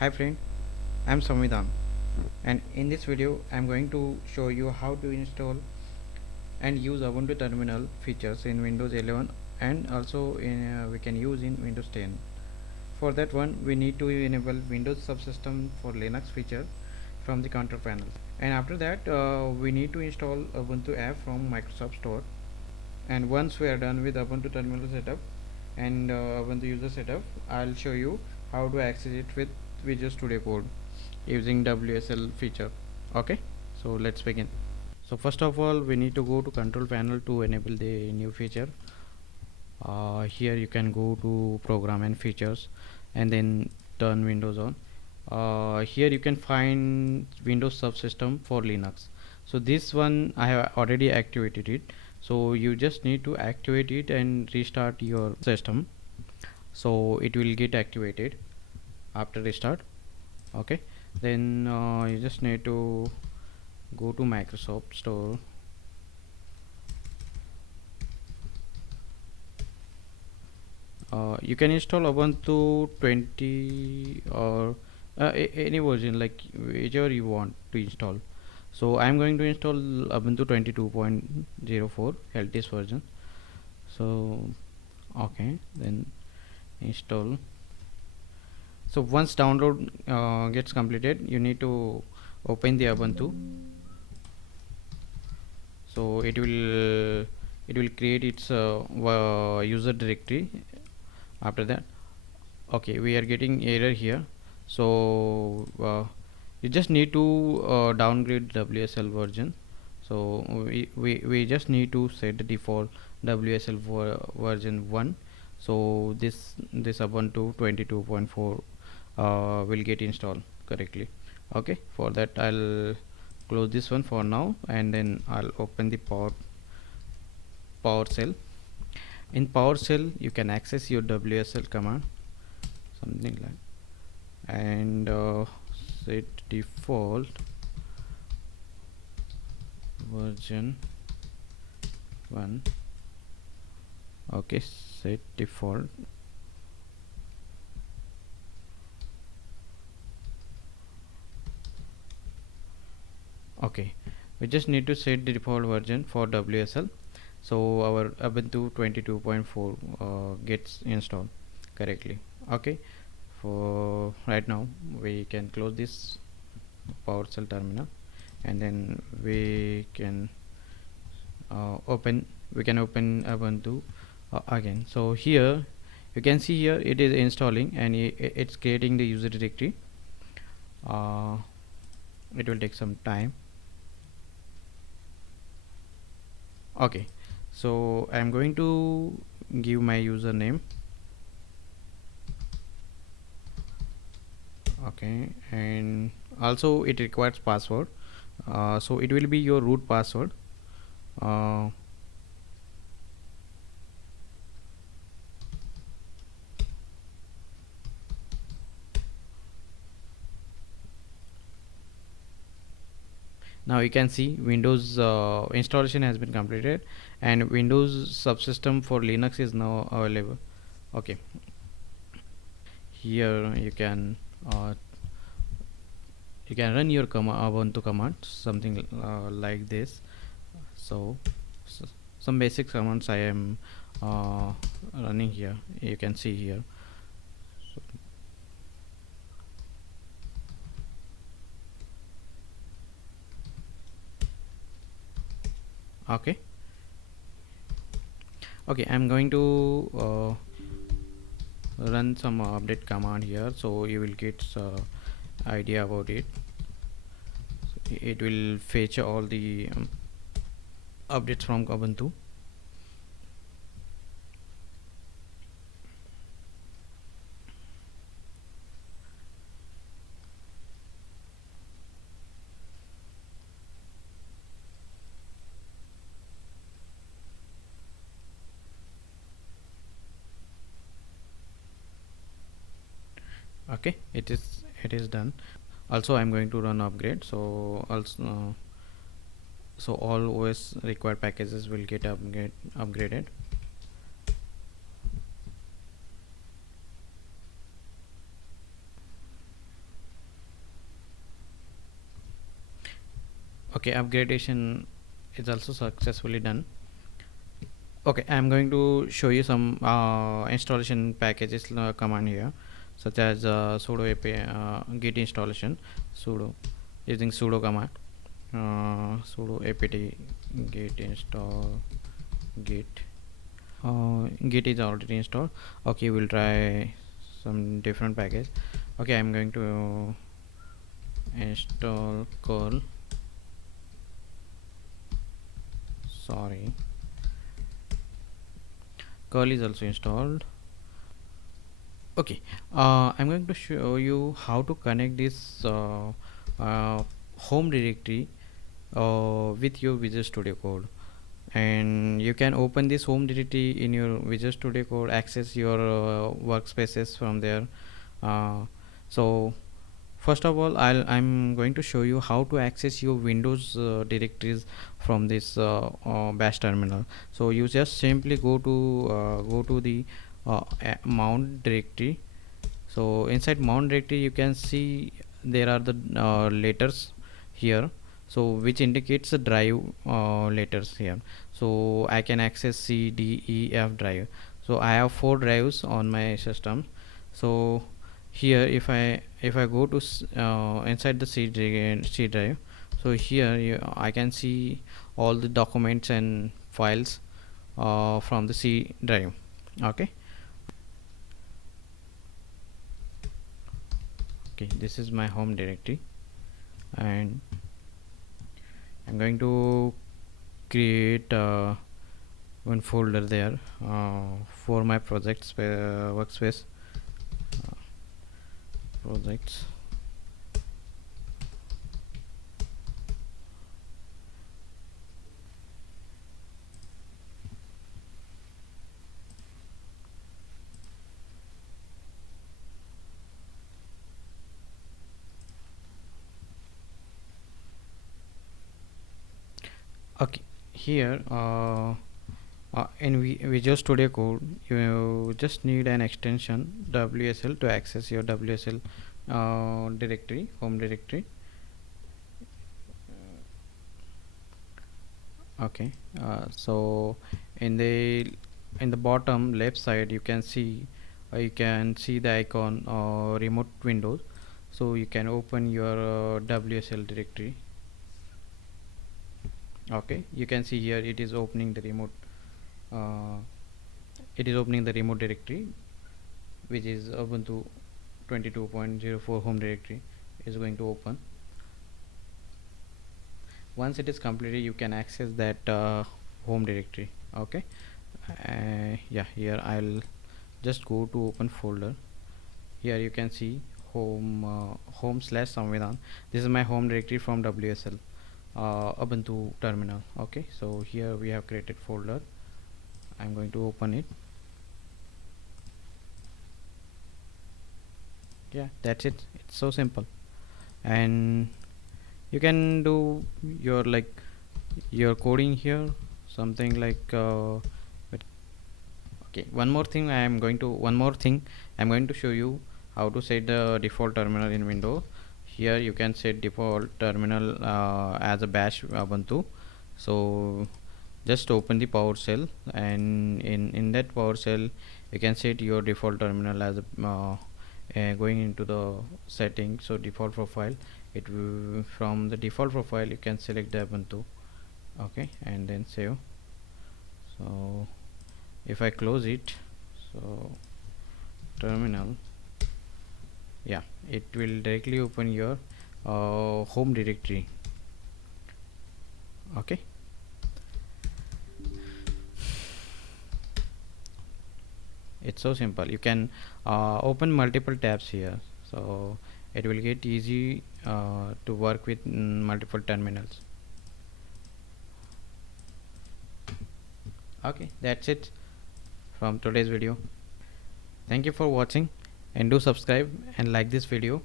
Hi friend, I'm Samvidhan, and in this video I'm going to show you how to install and use Ubuntu terminal features in Windows 11 and also we can use in Windows 10. For that one we need to enable Windows Subsystem for Linux feature from the control panel, and after that we need to install Ubuntu app from Microsoft Store. And once we are done with Ubuntu terminal setup and Ubuntu user setup, I'll show you how to access it with Visual Studio Code using WSL feature. Okay, so let's begin. So first of all we need to go to control panel to enable the new feature. Here you can go to program and features and then turn Windows on. Here you can find Windows Subsystem for Linux. So this one I have already activated it, so you just need to activate it and restart your system, so it will get activated after restart. Okay, then you just need to go to Microsoft Store. You can install Ubuntu 20 or any version, like whichever you want to install. So I'm going to install Ubuntu 22.04 healthiest version. So okay, then install. So once download gets completed, you need to open the Ubuntu. So it will create its user directory. After that, okay, we are getting error here. So you just need to downgrade WSL version. So we just need to set the default WSL version 1. So this Ubuntu 22.4 will get installed correctly. Okay, for that I'll close this one for now, and then I'll open the PowerShell. In PowerShell you can access your WSL command, something like, and set default version 1. Okay, set default. Okay, we just need to set the default version for WSL, so our Ubuntu 22.4 gets installed correctly. Okay, for right now we can close this PowerShell terminal, and then we can open Ubuntu again. So here you can see here it is installing, and it's creating the user directory. It will take some time. Okay, so I'm going to give my username. Okay, and also it requires password, so it will be your root password. uh, Now you can see Windows installation has been completed, and Windows Subsystem for Linux is now available. Okay, here uh, you can run your Ubuntu command, something like this. So, some basic commands I am running here. You can see here. So, okay, okay, I'm going to run some update command here, so you will get idea about it. So it will fetch all the updates from Ubuntu. Okay, it is done. Also I'm going to run upgrade, so also so all OS required packages will get upgraded. Okay, upgradation is also successfully done. Okay, I'm going to show you some installation packages command here, such as sudo git installation, sudo using sudo command, sudo apt git install git. Git is already installed. Okay, we'll try some different package. Okay, I'm going to install curl. Sorry, curl is also installed. Okay, I'm going to show you how to connect this uh, home directory with your Visual Studio Code, and you can open this home directory in your Visual Studio Code, access your workspaces from there. So first of all, I'm going to show you how to access your Windows directories from this bash terminal. So you just simply go to the mount directory. So inside mount directory you can see there are the letters here, so which indicates the drive letters here. So I can access C D E F drive. So I have 4 drives on my system. So here if I go to inside the C drive, so here I can see all the documents and files from the C drive. Okay, okay, this is my home directory, and I'm going to create one folder there for my projects workspace, projects. Okay, here in Visual Studio Code you just need an extension WSL to access your WSL directory, home directory. Okay, so in the bottom left side you can see the icon remote windows, so you can open your WSL directory. Okay, you can see here it is opening the remote uh, directory, which is Ubuntu 22.04 home directory is going to open. Once it is completed you can access that home directory. Okay, yeah, here I'll just go to open folder. Here you can see home slash Samvidhan. This is my home directory from WSL Ubuntu terminal. Okay, so here we have created folder. I'm going to open it. Yeah, that's it. It's so simple, and you can do your your coding here, something like but okay, one more thing I'm going to show you how to set the default terminal in Windows. Here you can set default terminal as a bash Ubuntu. So just open the PowerShell, and in that PowerShell you can set your default terminal as a going into the settings. So default profile, from the default profile you can select the Ubuntu. Okay, and then save. So if I close it, so terminal, yeah, it will directly open your home directory. Okay, it's so simple. You can open multiple tabs here, so it will get easy to work with multiple terminals. Okay, that's it from today's video. Thank you for watching, and do subscribe and like this video.